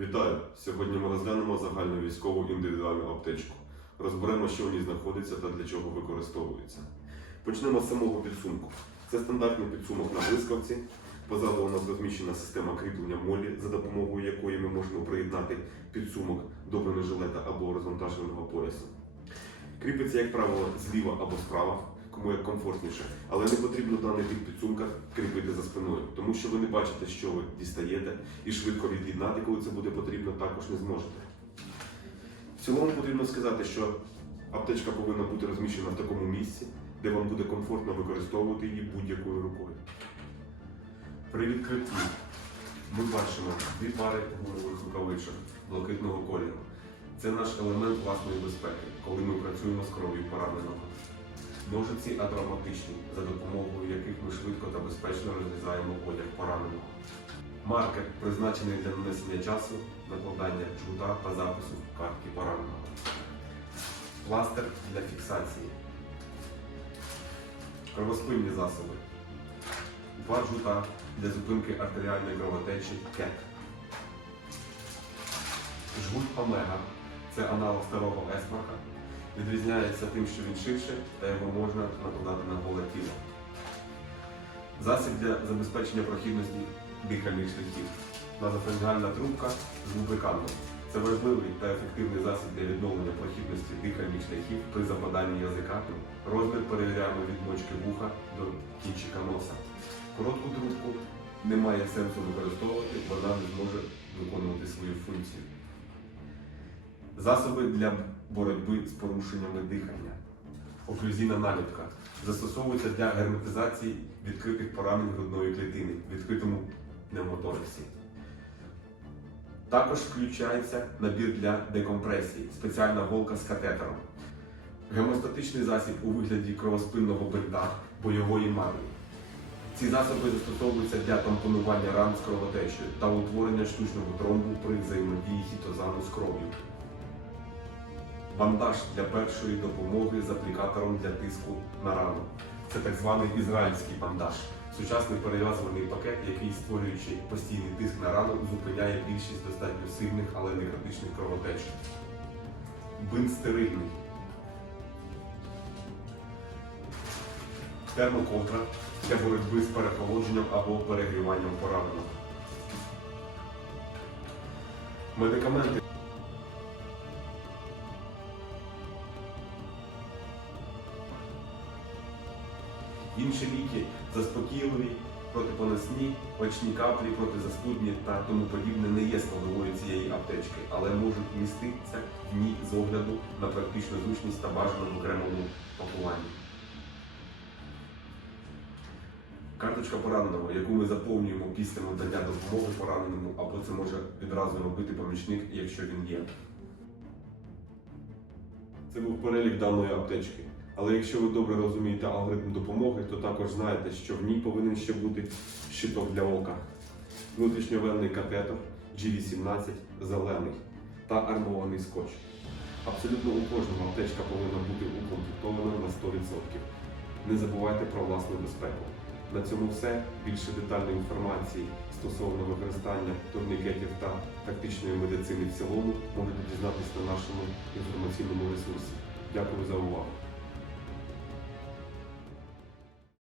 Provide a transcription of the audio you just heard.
Вітаю! Сьогодні ми розглянемо загальну військову індивідуальну аптечку. Розберемо, що в ній знаходиться та для чого використовується. Почнемо з самого підсумку. Це стандартний підсумок на блискавці. Позаду у нас розміщена система кріплення молі, за допомогою якої ми можемо приєднати підсумок до бронежилета або розвантаженого поясу. Кріпиться, як правило, зліва або справа, кому як комфортніше, але не потрібно даний тип підсумка кріпити за спиною, тому що ви не бачите, що ви дістаєте, і швидко від'єднати, коли це буде потрібно, також не зможете. В цілому потрібно сказати, що аптечка повинна бути розміщена в такому місці, де вам буде комфортно використовувати її будь-якою рукою. При відкритті ми бачимо дві пари гумових рукавичок блакитного кольору. Це наш елемент власної безпеки, коли ми працюємо з кров'ю пораненого. Ножиці атравматичні, за допомогою яких ми швидко та безпечно розрізаємо одяг пораненого. Маркер, призначений для нанесення часу, накладання джгута та запису картки пораненого. Пластир для фіксації. Кровоспинні засоби. Два джута для зупинки артеріальної кровотечі КЕТ. Жгут Омега це аналог старого есмака. Відрізняється тим, що він ширше та його можна накладати на голе тіло. Засіб для забезпечення прохідності дихальних шляхів. Назофарингальна трубка з лубрикантом. Це важливий та ефективний засіб для відновлення прохідності дихальних шляхів при западанні язика. Розмір перевіряємо від мочки вуха до кінчика носа. Коротку трубку немає сенсу використовувати, вона не зможе виконувати свою функцію. Засоби для боротьби з порушеннями дихання. Оклюзійна наліпка застосовується для герметизації відкритих поранень грудної клітини в відкритому пневмотораксі. Також включається набір для декомпресії, спеціальна голка з катетером, гемостатичний засіб у вигляді кровоспинного бинта бойової магії. Ці засоби застосовуються для тампонування ран з кровотечею та утворення штучного тромбу при взаємодії хітозану з кров'ю. Бандаж для першої допомоги з аплікатором для тиску на рану. Це так званий ізраїльський бандаж. Сучасний перев'язуваний пакет, який, створюючи постійний тиск на рану, зупиняє більшість достатньо сильних, але не критичних кровотеч. Бинт стерильний. Термоковдра для боротьби з перехолодженням або перегріванням пораненого. Медикаменти Інші ліки заспокійливі, протипоносні, очні каплі, протизастудні та тому подібне не є складовою цієї аптечки, але можуть міститися в ній з огляду на практичну зручність та бажано в окремому пакуванні. Карточка пораненого, яку ми заповнюємо після надання допомоги пораненому, або це може відразу робити помічник, якщо він є. Це був перелік даної аптечки. Але якщо ви добре розумієте алгоритм допомоги, то також знаєте, що в ній повинен ще бути щиток для ока, внутрішньовенний катетер G18 зелений та армований скотч. Абсолютно у кожному аптечка повинна бути укомплектована на 100%. Не забувайте про власну безпеку. На цьому все. Більше детальної інформації стосовно використання турнікетів та тактичної медицини в цілому можете дізнатися на нашому інформаційному ресурсі. Дякую за увагу.